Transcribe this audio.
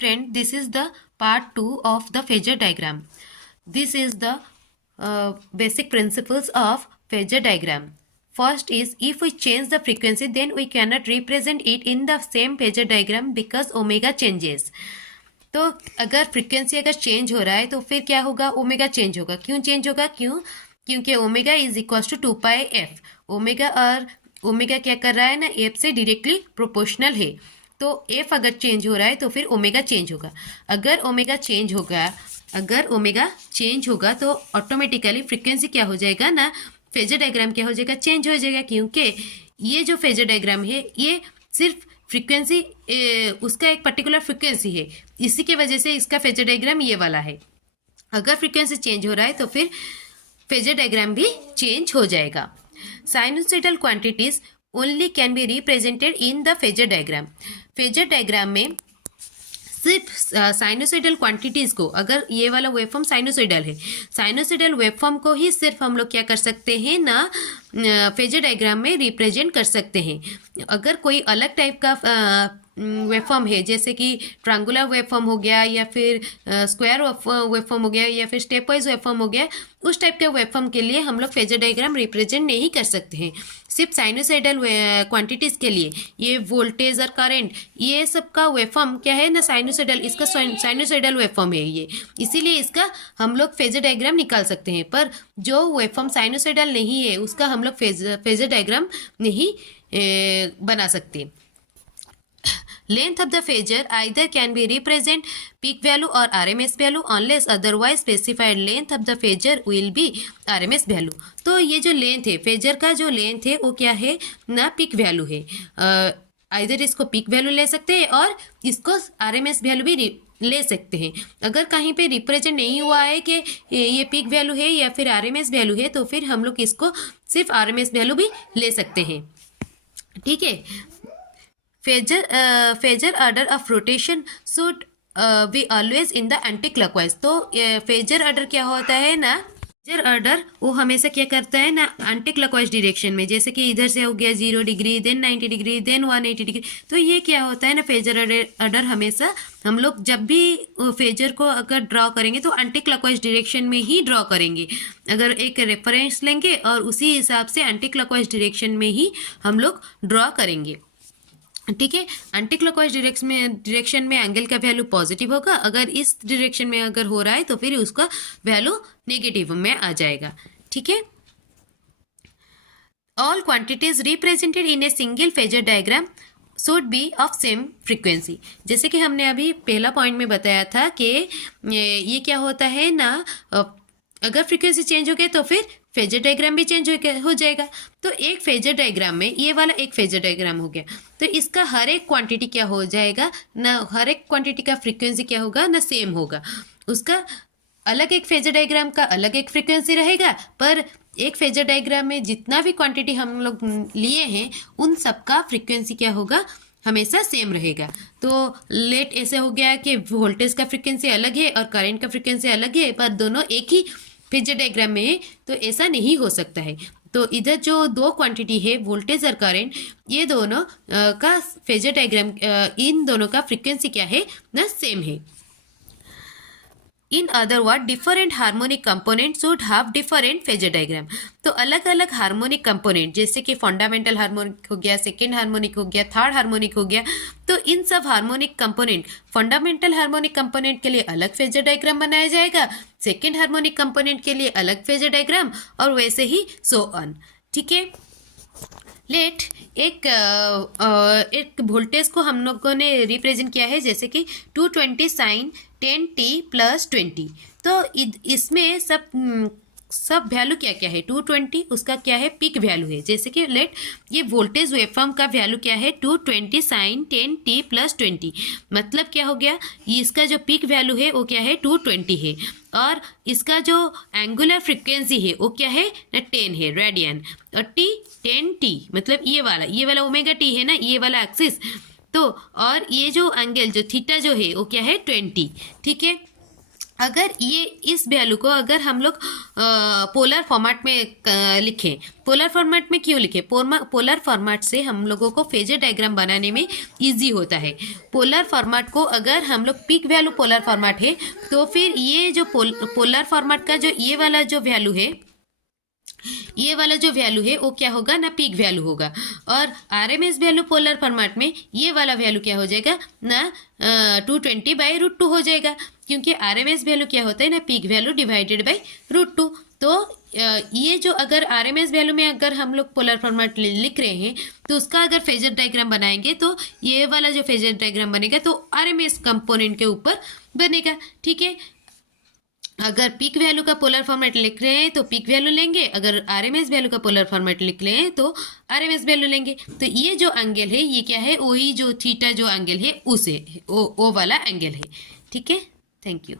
Friend, this is the part 2 of the phasor diagram. This is the basic principles of phasor diagram. First is, if we change the frequency, then we cannot represent it in the same phasor diagram because omega changes. तो अगर frequency अगर change हो रहा है तो फिर क्या होगा, ओमेगा चेंज होगा. क्यों चेंज होगा? क्योंकि omega is equal to 2 pi f. Omega और ओमेगा क्या कर रहा है ना, एफ से डायरेक्टली प्रोपोर्शनल है. तो एफ अगर चेंज हो रहा है तो फिर ओमेगा चेंज होगा. अगर ओमेगा चेंज होगा तो ऑटोमेटिकली फ्रीक्वेंसी क्या हो जाएगा ना, फेजर डायग्राम क्या हो जाएगा, चेंज हो जाएगा. क्योंकि ये जो फेजर डायग्राम है ये सिर्फ फ्रीक्वेंसी उसका एक पर्टिकुलर फ्रीक्वेंसी है, इसी के वजह से इसका फेजर डायग्राम ये वाला है. अगर फ्रीक्वेंसी चेंज हो रहा है तो फिर फेजर डायग्राम भी चेंज हो जाएगा. Sinusoidal quantities only can be represented in the phasor diagram. Phasor diagram में सिर्फ साइनोसॉइडल क्वांटिटीज को, अगर ये वाला वेवफॉर्म साइनोसॉइडल है, साइनोसॉइडल वेवफॉर्म को ही सिर्फ हम लोग क्या कर सकते हैं ना, फेजर डायग्राम में रिप्रेजेंट कर सकते हैं. अगर कोई अलग टाइप का वेवफॉर्म है, जैसे कि ट्रायंगुलर वेवफॉर्म हो गया या फिर स्क्वायर वेवफॉर्म हो गया या फिर स्टेप वाइज वेवफॉर्म हो गया, उस टाइप के वेवफॉर्म के लिए हम लोग फेजर डायग्राम रिप्रेजेंट नहीं कर सकते हैं. सिर्फ साइनोसॉइडल क्वांटिटीज के लिए ये वोल्टेज और करंट ये सब का वेवफॉर्म क्या है ना, साइनोसॉइडल, इसका साइनोसॉइडल वेवफॉर्म है ये, इसीलिए इसका हम लोग फेजर डायग्राम निकाल सकते हैं. पर जो वेवफॉर्म साइनोसॉइडल नहीं है उसका हम लोग फेजर डायग्राम नहीं बना सकते. Length of the phasor either can be represent peak value or RMS value unless otherwise specified. Length of the phasor will be RMS value. तो ये जो लेंथ है, फेजर का जो लेंथ है वो क्या है ना, पिक वैल्यू है. आइदर इसको पिक वैल्यू ले सकते हैं और इसको RMS वैल्यू भी ले सकते हैं. अगर कहीं पे रिप्रेजेंट नहीं हुआ है कि ये पिक वैल्यू है या फिर RMS वैल्यू है तो फिर हम लोग इसको सिर्फ RMS वैल्यू भी ले सकते हैं. ठीक है. Phasor order of rotation should be always in the anti clockwise. तो फेजर ऑर्डर क्या होता है ना, फेजर ऑर्डर वो हमेशा क्या करता है ना, एंटी क्लॉकवाइज डायरेक्शन में. जैसे कि इधर से हो गया 0 degree, then 90 degree, then 180 degree. तो ये क्या होता है ना, फेजर ऑर्डर हमेशा हम लोग जब भी फेजर को अगर ड्रॉ करेंगे तो एंटी क्लॉकवाइज डायरेक्शन में ही ड्रॉ करेंगे. अगर एक रेफरेंस लेंगे और उसी हिसाब से एंटी क्लॉकवाइज डायरेक्शन में ही हम लोग ड्रॉ करेंगे. ठीक है. एंटी क्लॉकवाइज डायरेक्शन में एंगल का वैल्यू पॉजिटिव होगा. अगर इस डायरेक्शन में अगर हो रहा है तो फिर उसका वैल्यू नेगेटिव में आ जाएगा. ठीक है. All quantities represented in a single phasor diagram should be of same frequency. जैसे कि हमने अभी पहला पॉइंट में बताया था कि ये क्या होता है ना, अगर फ्रीक्वेंसी चेंज हो गई तो फिर फेजर डायग्राम भी चेंज हो जाएगा. तो एक फेजर डायग्राम में ये वाला एक फेजर डायग्राम हो गया तो इसका हर एक क्वांटिटी क्या हो जाएगा ना, हर एक क्वांटिटी का फ्रीक्वेंसी क्या होगा ना, सेम होगा. उसका अलग एक फेजर डायग्राम का अलग एक फ्रीक्वेंसी रहेगा, पर एक फेजर डायग्राम में जितना भी क्वांटिटी हम लोग लिए हैं उन सबका फ्रीक्वेंसी क्या होगा, हमेशा सेम रहेगा. तो लेट ऐसे हो गया कि वोल्टेज का फ्रीक्वेंसी अलग है और करंट का फ्रीक्वेंसी अलग है, पर दोनों एक ही फेजर डायग्राम में है, तो ऐसा नहीं हो सकता है. तो इधर जो दो क्वांटिटी है वोल्टेज और करंट, ये दोनों का फेजर डायग्राम, इन दोनों का फ्रीक्वेंसी क्या है ना, सेम है. In other word different harmonic component should have different phasor diagram. तो अलग अलग हार्मोनिक कंपोनेंट, जैसे कि फंडामेंटल हार्मोनिक हो गया, सेकेंड हार्मोनिक हो गया, थर्ड हार्मोनिक हो गया, तो इन सब harmonic component, fundamental harmonic component के लिए अलग फेजर डायग्राम बनाया जाएगा, सेकेंड हार्मोनिक कंपोनेंट के लिए अलग फेजर डायग्राम, और वैसे ही सो ऑन. ठीक है. लेट एक वोल्टेज को हम लोगों ने रिप्रेजेंट किया है जैसे कि 220 साइन 10t प्लस 20. तो इसमें सब वैल्यू क्या क्या है, 220 उसका क्या है, पिक वैल्यू है. जैसे कि लेट ये वोल्टेज वेवफॉर्म का वैल्यू क्या है, 220 साइन 10t प्लस 20. मतलब क्या हो गया, इसका जो पिक वैल्यू है वो क्या है, 220 है, और इसका जो एंगुलर फ्रिक्वेंसी है वो क्या है ना, 10 है रेडियन, और टी 10t मतलब ये वाला ओमेगा टी है ना, ये वाला एक्सिस. तो और ये जो एंगल जो थीटा जो है वो क्या है, 20. ठीक है. अगर ये इस वैल्यू को अगर हम लोग पोलर फॉर्मेट में लिखें, पोलर फॉर्मेट में क्यों लिखें? पोलर फॉर्मेट से हम लोगों को फेजर डायग्राम बनाने में इजी होता है। पोलर फॉर्मेट को अगर हम लोग पीक वैल्यू पोलर फॉर्मेट है तो फिर ये जो पोलर फॉर्मेट का जो ये वाला जो वैल्यू है, ये वाला जो वैल्यू है वो क्या होगा ना, पीक वैल्यू होगा। और आरएमएस वैल्यू पोलर फॉर्मेट में ये वाला वैल्यू क्या हो जाएगा ना, 220/√2 हो जाएगा, क्योंकि आरएमएस वैल्यू क्या होता है ना, पीक वैल्यू डिवाइडेड बाई √2। तो ये जो अगर आरएमएस वैल्यू में अगर हम लोग पोलर फॉर्मेट लिख रहे हैं तो उसका अगर फेजर डायग्राम बनाएंगे तो ये वाला जो फेजर डायग्राम बनेगा तो आरएमएस कंपोनेंट के ऊपर बनेगा। ठीक है, अगर पीक वैल्यू का पोलर फॉर्मेट लिख रहे हैं तो पीक वैल्यू लेंगे, अगर आरएमएस वैल्यू का पोलर फॉर्मेट लिख रहे हैं तो आरएमएस वैल्यू लेंगे। तो ये जो एंगल है ये क्या है, वही जो थीटा जो एंगल है उसे वो वाला एंगल है। ठीक है, थैंक यू।